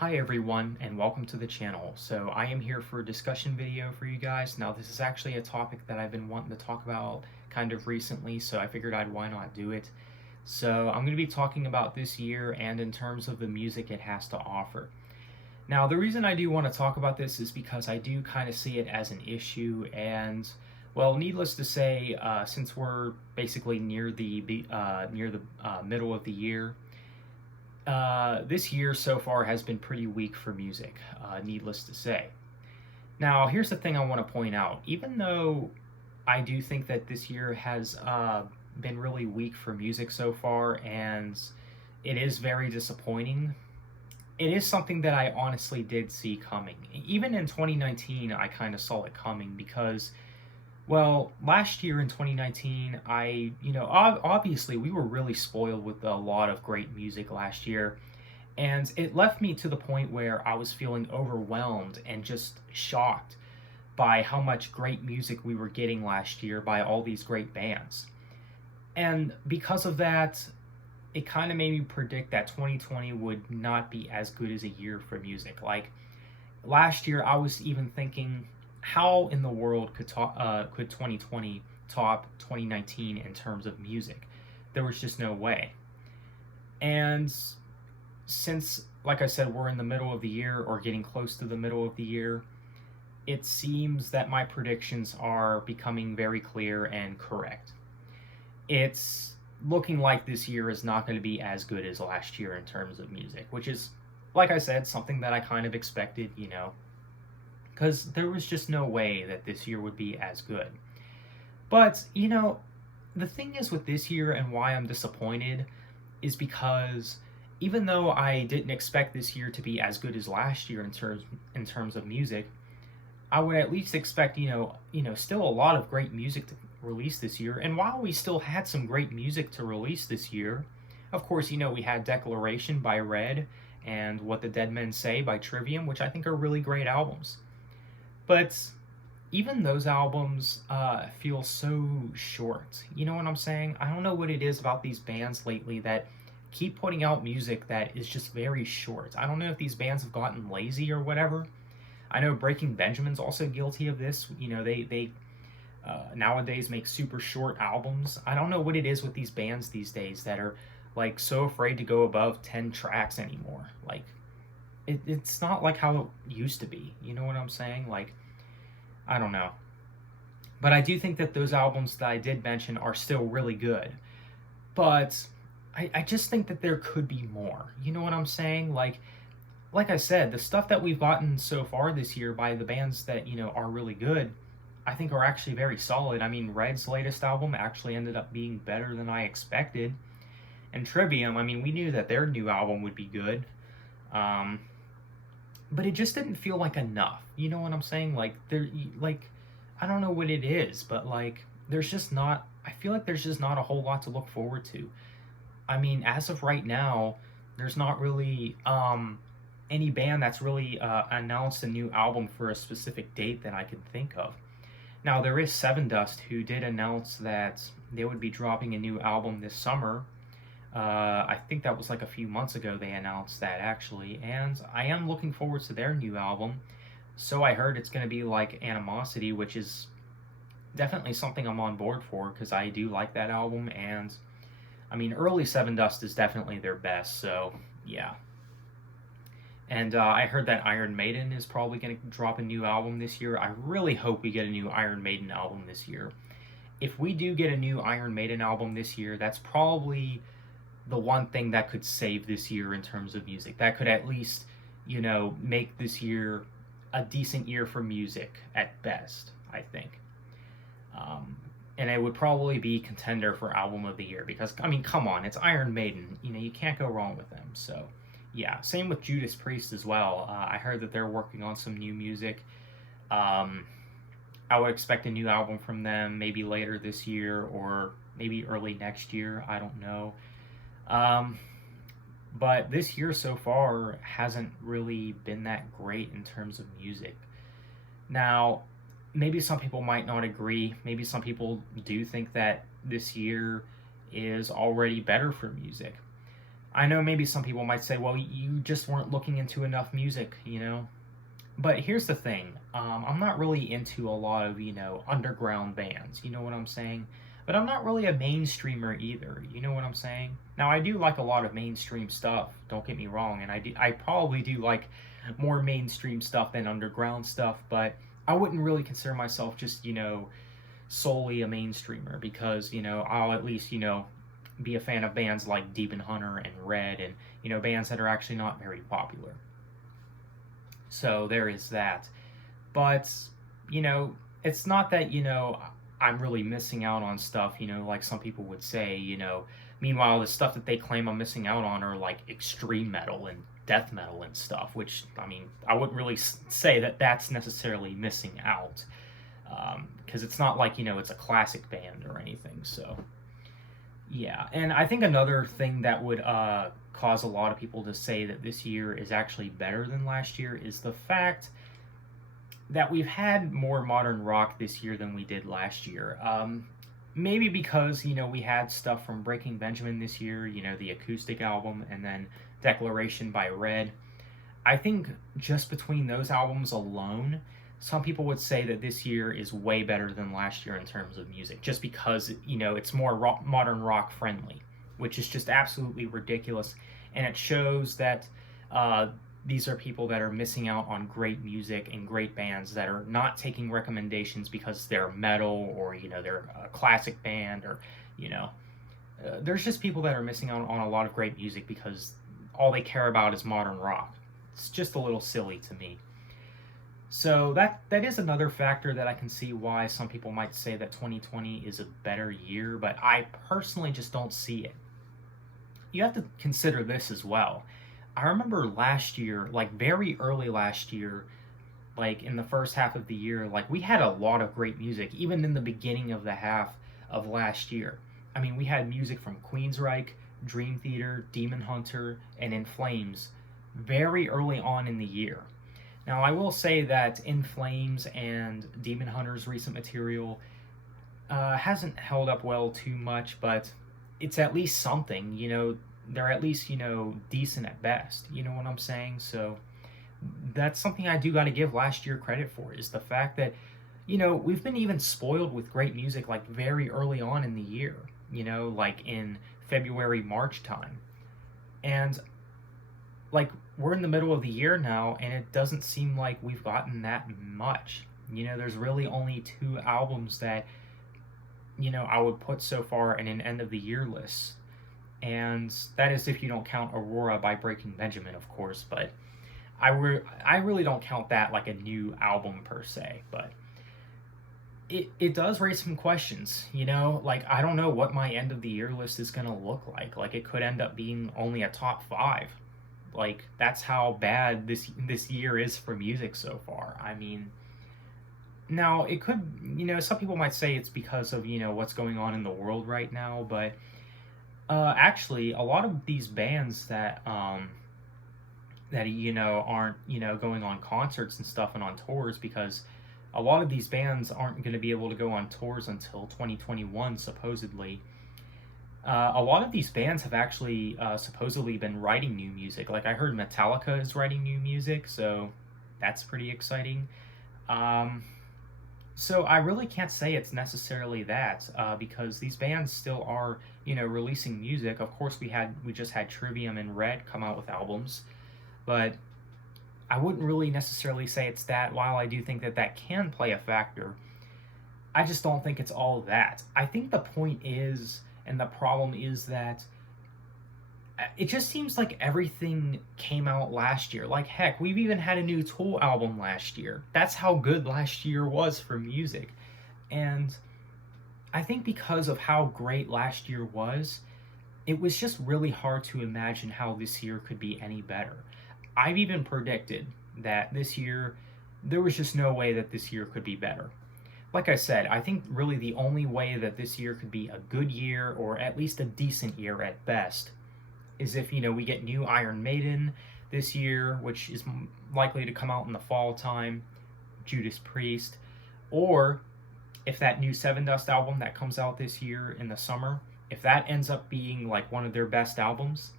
Hi everyone and welcome to the channel. So I am here for a discussion video for you guys. Now this is actually a topic that I've been wanting to talk about kind of recently, so I figured why not do it. So I'm going to be talking about this year and in terms of the music it has to offer. Now the reason I do want to talk about this is because I do kind of see it as an issue, and well, needless to say, since we're basically near the middle of the year, this year so far has been pretty weak for music, needless to say. Now, here's the thing I want to point out. Even though I do think that this year has been really weak for music so far, and it is very disappointing, it is something that I honestly did see coming. Even in 2019, I kind of saw it coming because, well, last year in 2019, obviously we were really spoiled with a lot of great music last year. And it left me to the point where I was feeling overwhelmed and just shocked by how much great music we were getting last year by all these great bands. And because of that, it kind of made me predict that 2020 would not be as good as a year for music. Like last year, I was even thinking, how in the world could 2020 top 2019 in terms of music? There was just no way. And since, like I said, we're in the middle of the year or getting close to the middle of the year, it seems that my predictions are becoming very clear and correct. It's looking like this year is not going to be as good as last year in terms of music, which is, like I said, something that I kind of expected, because there was just no way that this year would be as good. But, the thing is with this year and why I'm disappointed is because even though I didn't expect this year to be as good as last year in terms of music, I would at least expect, still a lot of great music to release this year. And while we still had some great music to release this year, of course, we had Declaration by Red and What the Dead Men Say by Trivium, which I think are really great albums. But even those albums feel so short. You know what I'm saying? I don't know what it is about these bands lately that keep putting out music that is just very short. I don't know if these bands have gotten lazy or whatever. I know Breaking Benjamin's also guilty of this. They nowadays make super short albums. I don't know what it is with these bands these days that are like so afraid to go above 10 tracks anymore. Like it's not like how it used to be. You know what I'm saying? Like, I don't know. But I do think that those albums that I did mention are still really good. But I just think that there could be more. You know what I'm saying? Like I said, the stuff that we've gotten so far this year by the bands that, are really good, I think are actually very solid. I mean, Red's latest album actually ended up being better than I expected. And Trivium, I mean, we knew that their new album would be good. But it just didn't feel like enough. You know what I'm saying? I don't know what it is, but I feel like there's just not a whole lot to look forward to. I mean, as of right now, there's not really any band that's really announced a new album for a specific date that I can think of. Now, there is Sevendust, who did announce that they would be dropping a new album this summer. I think that was like a few months ago they announced that, actually, and I am looking forward to their new album. So I heard it's going to be like Animosity, which is definitely something I'm on board for, because I do like that album, and I mean, early Sevendust is definitely their best, so yeah. And I heard that Iron Maiden is probably going to drop a new album this year. I really hope we get a new Iron Maiden album this year. If we do get a new Iron Maiden album this year, that's probably the one thing that could save this year in terms of music. That could at least, make this year a decent year for music at best, I think. And it would probably be contender for album of the year because, I mean, come on, it's Iron Maiden. You can't go wrong with them. So, yeah, same with Judas Priest as well. I heard that they're working on some new music. I would expect a new album from them maybe later this year or maybe early next year. I don't know. But this year so far hasn't really been that great in terms of music. Now, maybe some people might not agree. Maybe some people do think that this year is already better for music. I know maybe some people might say, well, you just weren't looking into enough music, you know? But here's the thing, I'm not really into a lot of, underground bands, you know what I'm saying? But I'm not really a mainstreamer either, you know what I'm saying? Now, I do like a lot of mainstream stuff, don't get me wrong, and I probably do like more mainstream stuff than underground stuff, but I wouldn't really consider myself just, solely a mainstreamer because, I'll at least, be a fan of bands like Demon Hunter and Red and, bands that are actually not very popular. So there is that. But, it's not that, I'm really missing out on stuff, like some people would say, Meanwhile, the stuff that they claim I'm missing out on are like extreme metal and death metal and stuff, which, I mean, I wouldn't really say that that's necessarily missing out. Because it's not like, it's a classic band or anything, so. Yeah, and I think another thing that would cause a lot of people to say that this year is actually better than last year is the fact that we've had more modern rock this year than we did last year. Maybe because, we had stuff from Breaking Benjamin this year, the acoustic album, and then Declaration by Red. I think just between those albums alone, some people would say that this year is way better than last year in terms of music, just because, it's more modern rock friendly, which is just absolutely ridiculous. And it shows that these are people that are missing out on great music and great bands that are not taking recommendations because they're metal or, they're a classic band or, there's just people that are missing out on a lot of great music because all they care about is modern rock. It's just a little silly to me. So that is another factor that I can see why some people might say that 2020 is a better year, but I personally just don't see it. You have to consider this as well. I remember last year, like very early last year, like in the first half of the year, like we had a lot of great music, even in the beginning of the half of last year. I mean, we had music from Queensryche, Dream Theater, Demon Hunter, and In Flames very early on in the year. Now, I will say that In Flames and Demon Hunter's recent material hasn't held up well too much, but it's at least something, they're at least, decent at best, you know what I'm saying? So that's something I do got to give last year credit for, is the fact that, we've been even spoiled with great music like very early on in the year, like in February, March time. And like we're in the middle of the year now and it doesn't seem like we've gotten that much. There's really only 2 albums that I would put so far in an end of the year list, and that is if you don't count Aurora by Breaking Benjamin, of course, but I really don't count that like a new album per se. But it does raise some questions, like I don't know what my end of the year list is going to look like it could end up being only a top 5. Like, that's how bad this year is for music so far. I mean, now it could, some people might say it's because of, what's going on in the world right now, but actually, a lot of these bands that aren't, going on concerts and stuff and on tours, because a lot of these bands aren't going to be able to go on tours until 2021, supposedly. A lot of these bands have actually supposedly been writing new music. Like I heard Metallica is writing new music, so that's pretty exciting. So I really can't say it's necessarily that, because these bands still are, releasing music. Of course, we just had Trivium and Red come out with albums, but I wouldn't really necessarily say it's that. While I do think that can play a factor, I just don't think it's all that. I think the point is, and the problem is, that it just seems like everything came out last year. Like, heck, we've even had a new Tool album last year. That's how good last year was for music. And I think because of how great last year was, it was just really hard to imagine how this year could be any better. I've even predicted that this year, there was just no way that this year could be better. Like I said, I think really the only way that this year could be a good year, or at least a decent year at best, is if, we get new Iron Maiden this year, which is likely to come out in the fall time, Judas Priest, or if that new Sevendust album that comes out this year in the summer, if that ends up being like one of their best albums,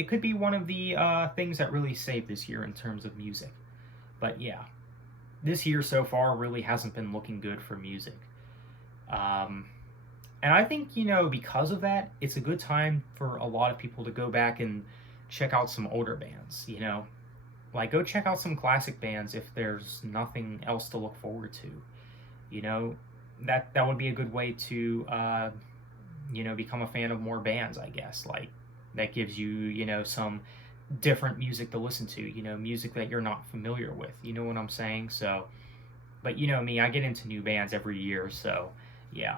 it could be one of the things that really saved this year in terms of music. But yeah, this year so far really hasn't been looking good for music. Um, and I think, because of that, it's a good time for a lot of people to go back and check out some older bands. Like, go check out some classic bands if there's nothing else to look forward to. You know, that would be a good way to, become a fan of more bands, I guess. Like, that gives you, some different music to listen to, music that you're not familiar with. You know what I'm saying? So, but me, I get into new bands every year, so yeah.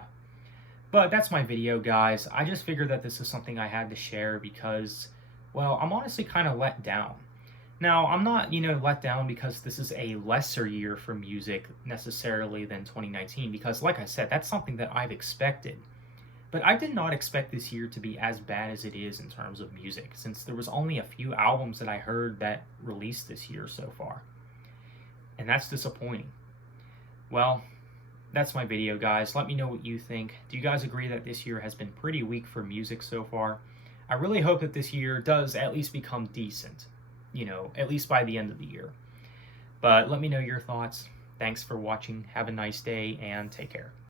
But that's my video, guys. I just figured that this is something I had to share because, well, I'm honestly kind of let down. Now, I'm not, let down because this is a lesser year for music necessarily than 2019, because, like I said, that's something that I've expected. But I did not expect this year to be as bad as it is in terms of music, since there was only a few albums that I heard that released this year so far. And that's disappointing. Well, that's my video, guys. Let me know what you think. Do you guys agree that this year has been pretty weak for music so far? I really hope that this year does at least become decent, at least by the end of the year. But let me know your thoughts. Thanks for watching. Have a nice day and take care.